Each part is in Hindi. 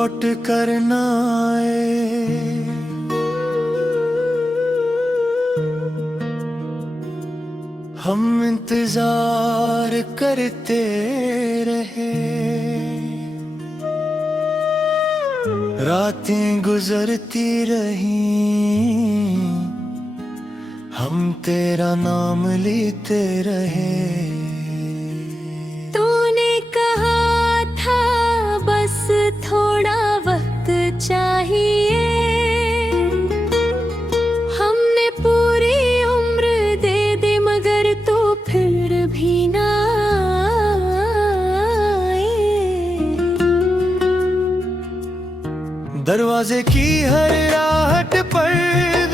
लौट कर न आए। हम इंतजार करते रहे, रातें गुजरती रहीं, हम तेरा नाम लेते रहे। तूने कहा था बस थोड़ा वक्त चाहिए, हमने पूरी उम्र दे दी मगर तू फिर भी ना आए। दरवाजे की हर राहत पर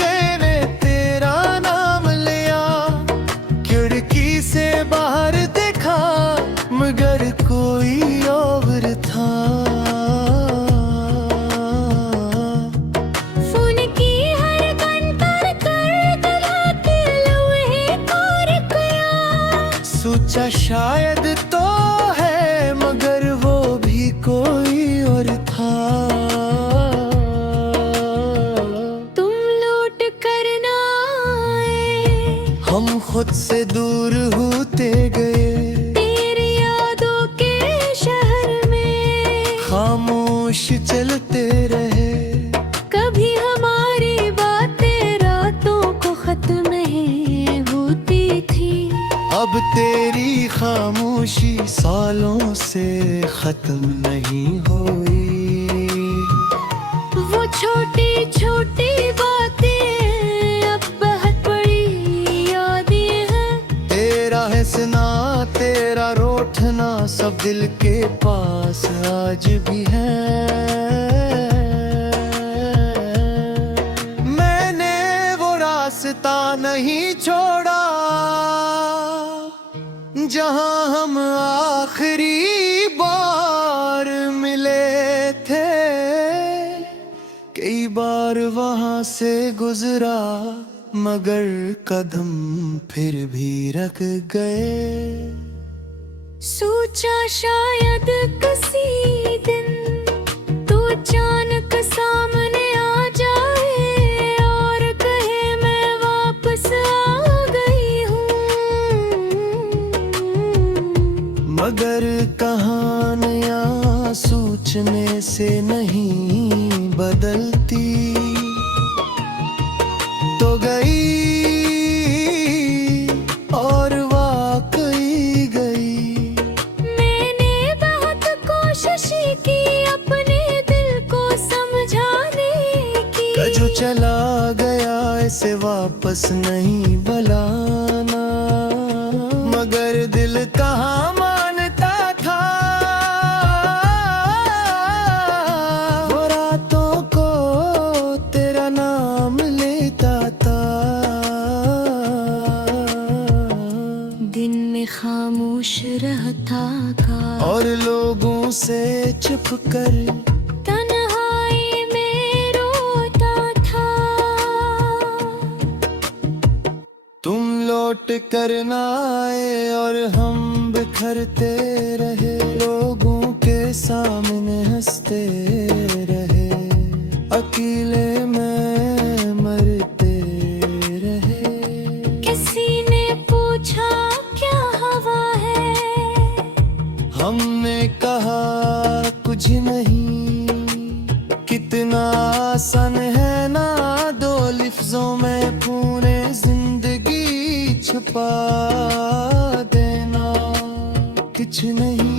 मैंने तेरा नाम लिया, खिड़की से बाहर देखा मगर कोई और था। फोन की हर घंटा कर दिला के लम्हे को रुकया, सोचा शायद तो है मगर वो भी कोई और था। तुम लौट कर ना आए, हम खुद से दूर होते गए, तेरी यादों के शहर में खामोश चलते रहे। कभी हमारी बातें रातों को खत्म नहीं होती थी, अब तेरी खामोशी सालों से खत्म नहीं हुई। वो छोटी छोटी बातें अब बहुत बड़ी यादें हैं। तेरा हंसना तेरा रोठना सब दिल के पास आज भी है। मैंने वो रास्ता नहीं छोड़ा जहां हम आखिरी बार मिले थे। कई बार वहां से गुजरा मगर कदम फिर भी रख गए। सोचा शायद किसी दिन तू अचानक सामने आ जाए और कहे मैं वापस आ गई हूँ, मगर कहानियां सोचने से नहीं बदलती। तो गई और वाकई गई। मैंने बहुत कोशिश की अपने दिल को समझाने की, जो चला गया इसे वापस नहीं बुलाना, मगर दिल कहाँ मानता था। वो रातों को तेरा नाम लेता था, दिन में खामोश रहता था और लोगों से छुप कर तन्हाई में रोता था। तुम लौट कर न आए और हम बिखरते रहे, लोगों के सामने हंसते रहे, अकेले में मरते रहे। किसी ने पूछा क्या हवा है, हमने कहा कुछ नहीं। कितना आसान है ना दो लफ्जों में पूरे जिंदगी छुपा देना। कुछ नहीं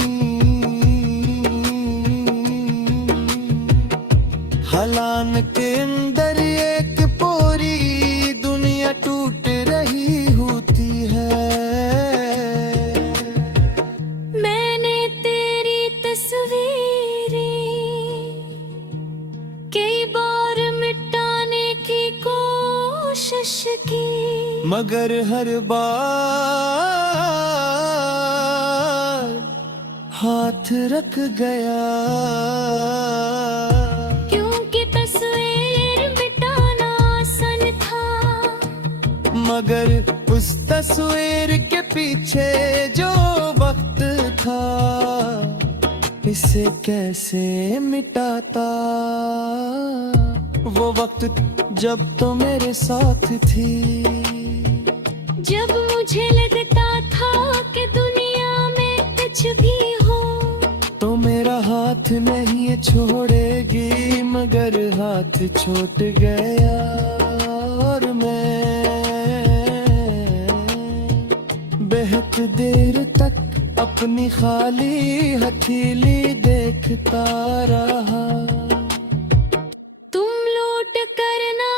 हलान के अंदर एक पूरी दुनिया टूट रही होती है। मैंने तेरी तस्वीरें कई बार मिटाने की कोशिश की, मगर हर बार हाथ रख गया। क्योंकि तस्वीर मिटाना आसान था, मगर उस तस्वीर के पीछे जो वक्त था से कैसे मिटाता वो वक्त जब तो मेरे साथ थी। जब मुझे लगता था कि दुनिया में कुछ भी हो तो मेरा हाथ नहीं छोड़ेगी, मगर हाथ छूट गया और मैं बेहद देर तक अपनी खाली हथेली देखता रहा। तुम लौट कर ना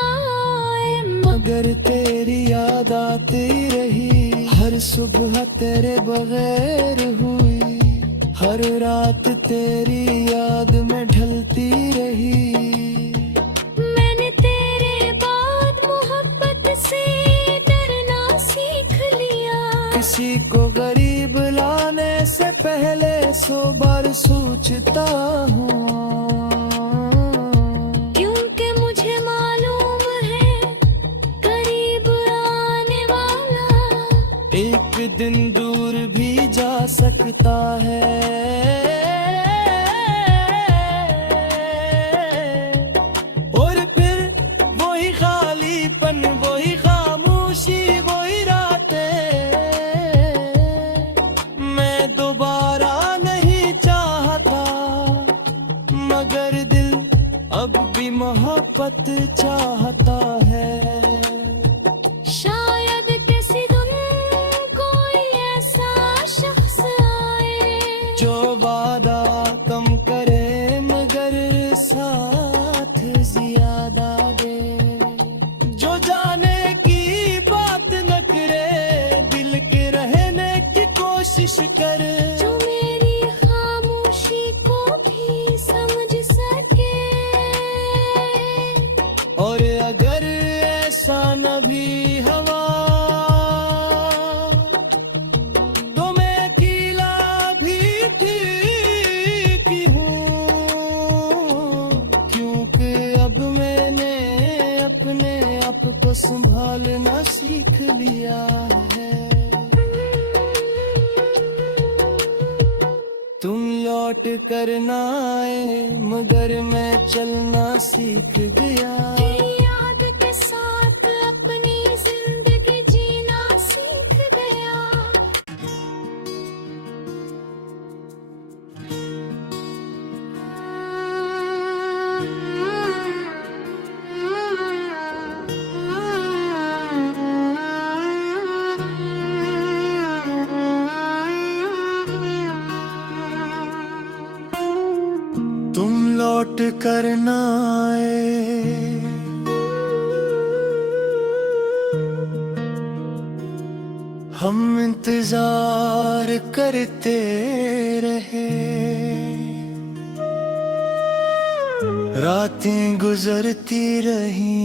आए मगर तेरी याद आती रही, हर सुबह तेरे बगैर हुई, हर रात तेरी याद में ढलती रही। मैंने तेरे बाद मोहब्बत से डरना सीख लिया। किसी को गरीब लाने से पहले 100 बार सोचता हूँ, क्योंकि मुझे मालूम है करीब आने वाला एक दिन दूर भी जा सकता है। और फिर वही खालीपन, वही खामोशी, वही रातें, मैं दोबारा नहीं चाहता, मगर दिल अब भी मोहब्बत चाहता है। शायद किसी दिन कोई ऐसा शख्स आए जो वादा कम करे मगर साथ ज्यादा दे, जो जाने की बात न करे, दिल के रहने की कोशिश करे, जो मेरी खामोशी को भी समझ सके। और अगर ऐसा न भी हवा तो मैं अकेला भी ठीक ही हूँ, क्योंकि अब मैंने अपने आप को संभालना सीख लिया है। तुम लौट कर ना आए मगर मैं चलना सीख गया। तेरी याद के साथ अपनी जिंदगी जीना सीख गया। तुम लौट कर ना आए हम इंतजार करते रहे, रातें गुजरती रही,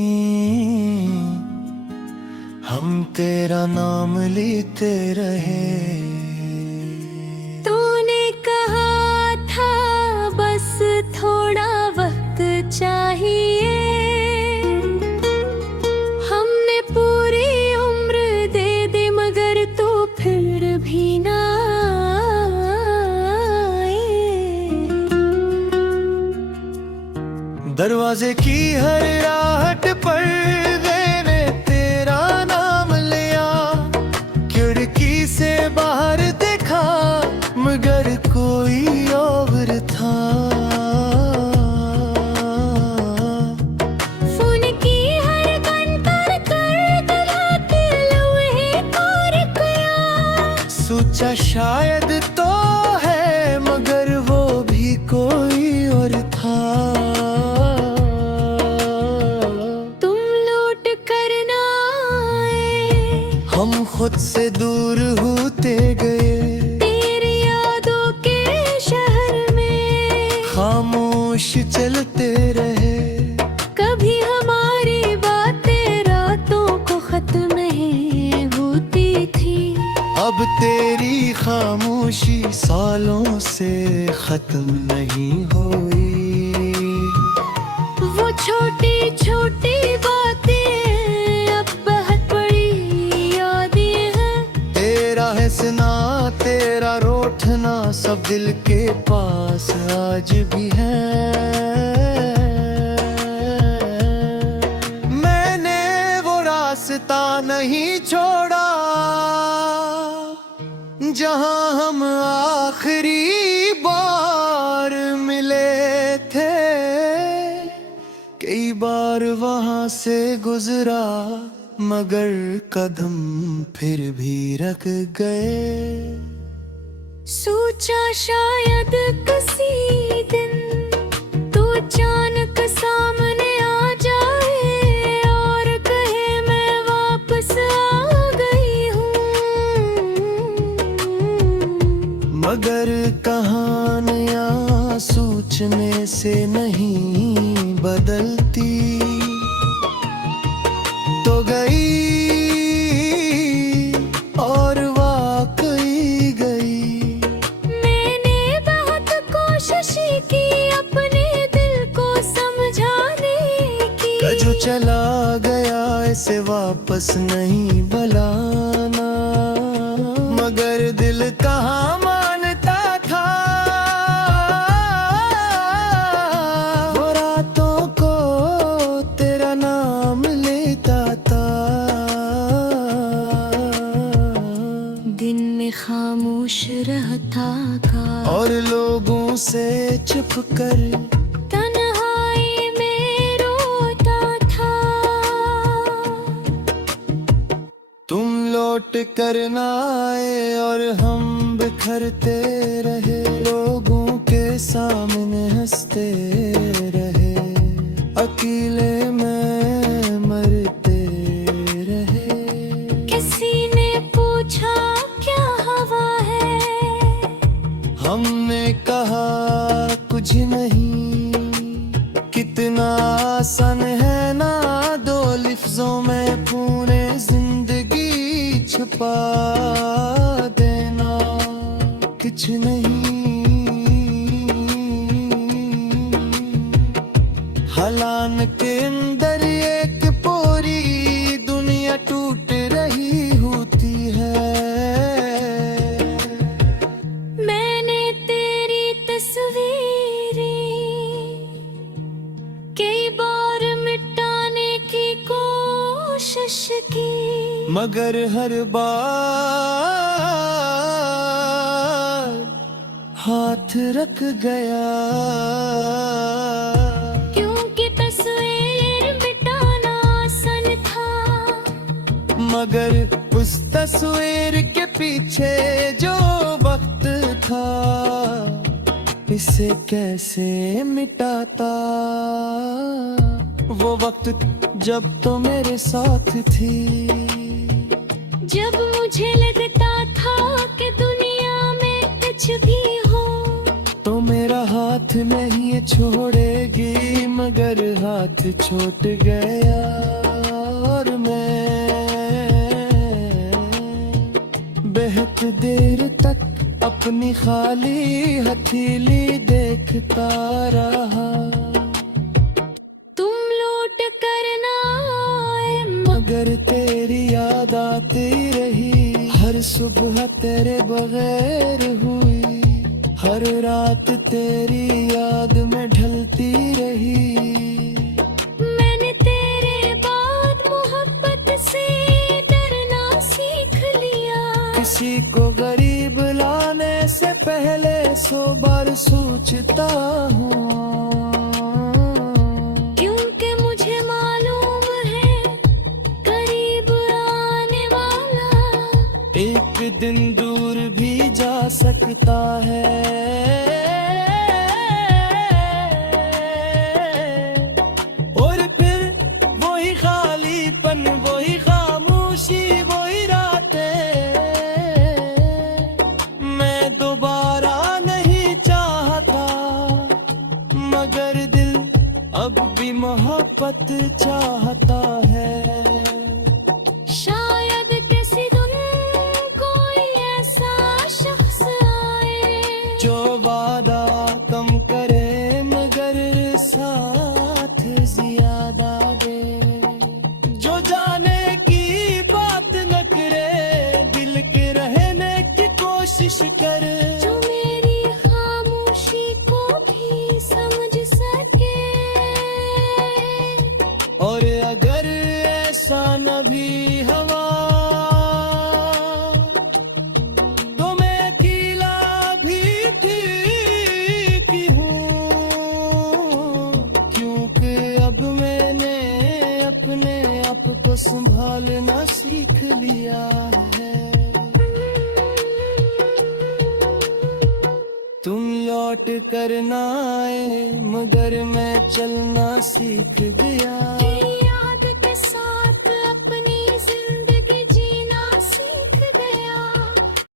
हम तेरा नाम लेते रहे। तूने कहा था बस थोड़ा वक्त चाहिए, हमने पूरी उम्र दे दी मगर तू फिर भी ना आए। दरवाजे की हर राहट पर मैंने तेरा नाम लिया, खिड़की से बाहर देखा मगर कोई और था। फोन की हर घंटा कर दिला दिल वही और गया। सोचा शायद तो है मगर वो भी कोई और था। तुम लौट कर ना आए हम खुद से दूर होते गए, तेरी यादों के शहर में खामोश चलते रहे। कभी हमारी बातें रातों को खत्म नहीं होती थी, अब तेरी खामोशी सालों से खत्म नहीं हुई। वो छोटी छोटी बातें अब बहुत बड़ी यादें हैं। तेरा है हंसना तेरा रोठना सब दिल के पास आज भी है। मैंने वो रास्ता नहीं छोड़ा जहां हम आखिरी बार मिले थे। कई बार वहां से गुजरा मगर कदम फिर भी रख गए। सोचा शायद किसी दिन तू अचानक सामने आ जाए और कहे मैं वापस आ गई हूँ। मगर कहानियाँ सोचने से नहीं बदलती, तो गई और वाकई गई। मैंने बहुत कोशिश की अपने दिल को समझाने की, जो चला गया इसे वापस नहीं बुलाना। मगर दिल कहाँ मानता था, वो रातों को तेरा नाम लेता था। दिन में खामोश रहता था और लोगों से छुप कर तन्हाई में रोता था। तुम लौट कर ना आए और हम बिखरते रहे, लोगों के सामने हंसते रहे, अकेले में मरते रहे। किसी ने पूछा क्या हवा है, हमने कहा कुछ नहीं। कितना आसान है ना दो लफ्जों में पूरे जिंदगी छुपा देना। कुछ नहीं हलान के अंदर एक पूरी दुनिया टूट रही होती है। मैंने तेरी तस्वीरें कई बार मिटाने की कोशिश की, मगर हर बार हाथ रख गया। क्योंकि तस्वीर मिटाना आसान था, मगर उस तस्वीर के पीछे जो वक्त था, इसे कैसे मिटाता। वो वक्त जब तो मेरे साथ थी, जब मुझे लगता था कि दुनिया में कुछ भी हो, तो मेरा हाथ नहीं छोड़ेगी। मगर हाथ छूट गया और मैं बेहद देर तक अपनी खाली हथेली देखता रहा। तुम लौट कर ना आए मगर तेरी याद आती रही, हर सुबह तेरे बगैर हुई, हर रात तेरी याद में ढलती रही। मैंने तेरे बाद मोहब्बत से डरना सीख लिया। किसी को गरीब लाने से पहले 100 बार सोचता हूँ, क्योंकि मुझे मालूम है करीब आने वाला एक दिन दूर भी जा सकता है। और फिर वही खालीपन, वही खामोशी, वही रातें मैं दोबारा नहीं चाहता। मगर दिल अब भी मोहब्बत चाहता है। शायद किसी दिन कोई ऐसा शख्स आए जो वादा कम करे मगर साथ ज्यादा दे, जो जाने की बात न करे दिल के रहने कोशिश कर, जो मेरी खामोशी को भी समझ सके। और अगर ऐसा न भी हवा तो मैं अकेला भी ठीक ही हूँ, क्योंकि अब मैंने अपने आप को संभालना सीख लिया है। तुम लौट कर ना आए मगर मैं चलना सीख गया।